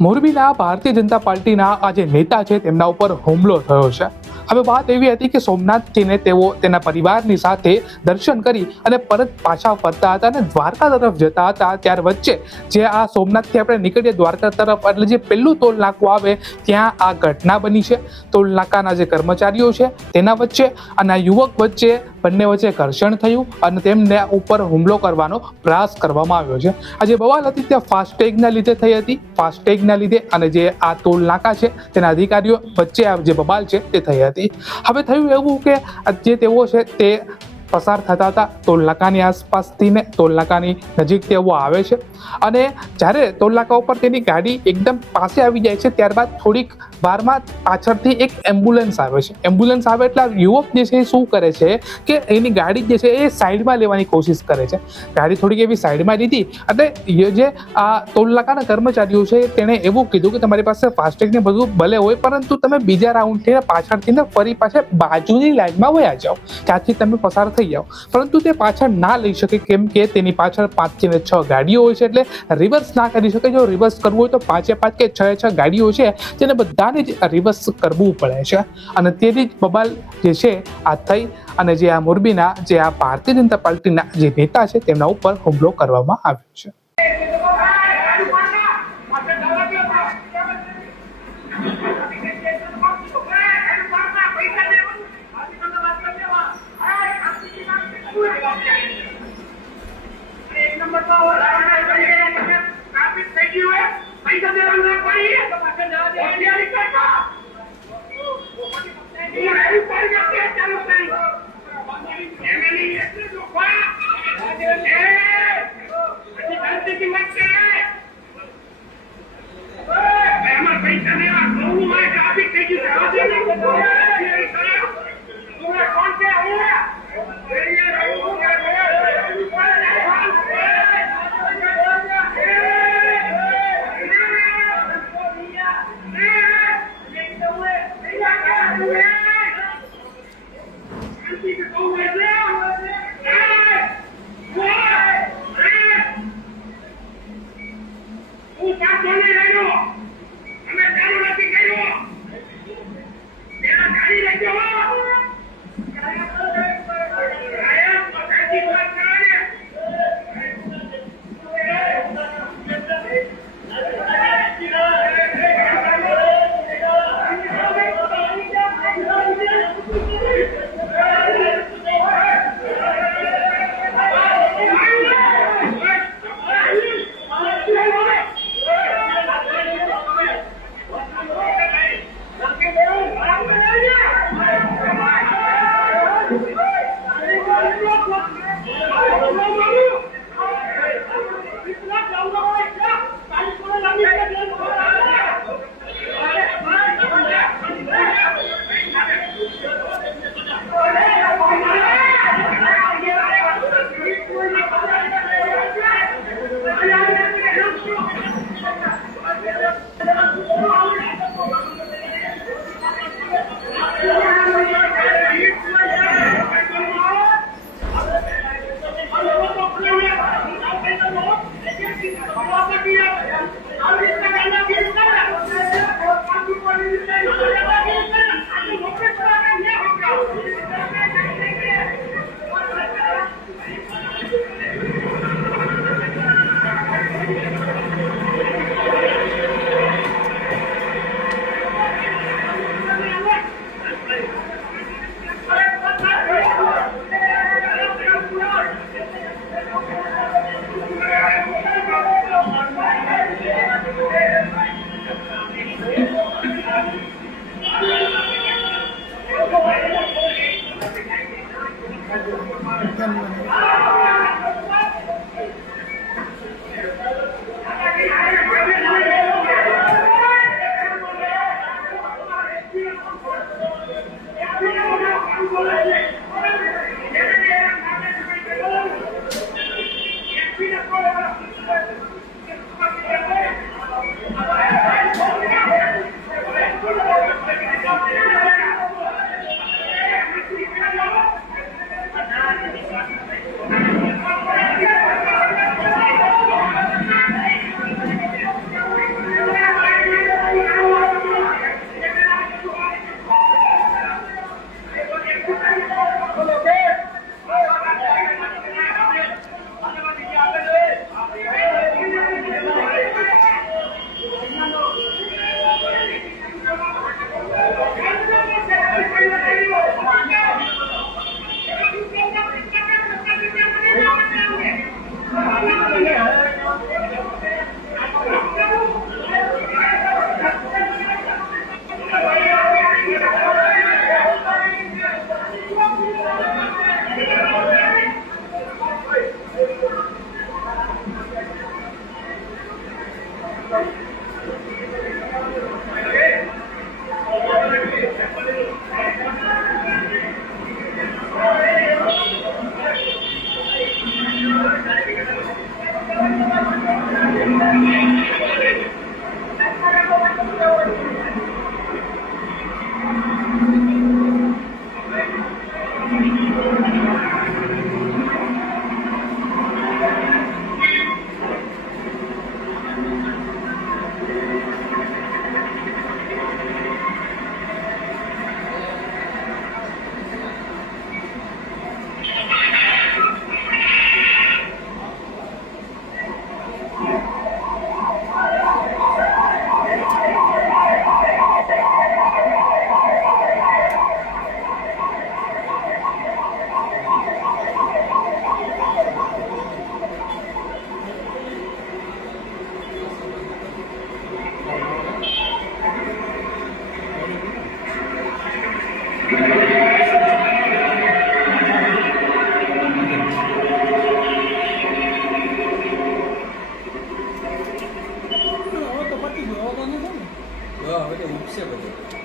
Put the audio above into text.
મોરબીના ભારતીય જનતા પાર્ટીના આ જે નેતા છે તેમના ઉપર હુમલો થયો છે। હવે વાત એવી હતી કે સોમનાથજીને તેઓ તેના પરિવારની સાથે દર્શન કરી અને પરત પાછા ફરતા હતા અને દ્વારકા તરફ જતા હતા। ત્યાર વચ્ચે જે આ સોમનાથથી આપણે નીકળીએ દ્વારકા તરફ એટલે જે પહેલું ટોલ નાકું આવે ત્યાં આ ઘટના બની છે। ટોલ નાકાના જે કર્મચારીઓ છે તેના વચ્ચે અને આ યુવક વચ્ચે બંને વચ્ચે ઘર્ષણ થયું અને તેમને ઉપર હુમલો કરવાનો પ્રયાસ કરવામાં આવ્યો છે। આ જે બવાલ હતી ત્યાં ફાસ્ટેગના લીધે થઈ હતી, ફાસ્ટેગના લીધે અને જે આ ટોલ નાકા છે તેના અધિકારીઓ વચ્ચે આ જે બબાલ છે તે થઈ હતી। હવે થયું એવું કે જે તેઓ છે તે પસાર થતા હતા ટોલ નાકાની આસપાસથી ને ટોલ નાકાની નજીક તેઓ આવે છે અને જ્યારે ટોલ નાકા ઉપર તેની ગાડી એકદમ પાસે આવી જાય છે ત્યારબાદ થોડીક વારમાં પાછળથી એક એમ્બ્યુલન્સ આવે છે। એમ્બ્યુલન્સ આવે એટલે યુવક જે છે એ શું કરે છે કે એની ગાડી જે છે એ સાઈડમાં લેવાની કોશિશ કરે છે। ગાડી થોડીક એવી સાઈડમાં લીધી એટલે જે આ ટોલ નાકાના કર્મચારીઓ છે તેણે એવું કીધું કે તમારી પાસે ફાસ્ટેગ ને બધું ભલે હોય પરંતુ તમે બીજા રાઉન્ડથી પાછળથી ફરી પાછા બાજુની લાઈનમાં વયા જાઓ, ત્યાંથી તમે પસાર થઈ જાઓ। પરંતુ તે પાછળ ના લઈ શકે કેમ કે તેની પાછળ 5 થી 6 ગાડીઓ હોય છે એટલે રિવર્સ ના કરી શકે। જો રિવર્સ કરવું હોય તો 5 કે 6 ગાડીઓ છે તેને બધાને જ રિવર્સ કરવું પડે છે અને તેથી જ બબાલ જે છે આ થઈ અને જે આ મોરબીના જે આ ભારતીય જનતા પાર્ટીના જે નેતા છે તેમના ઉપર હુમલો કરવામાં આવ્યો છે। હવે તો ઉપસે બધું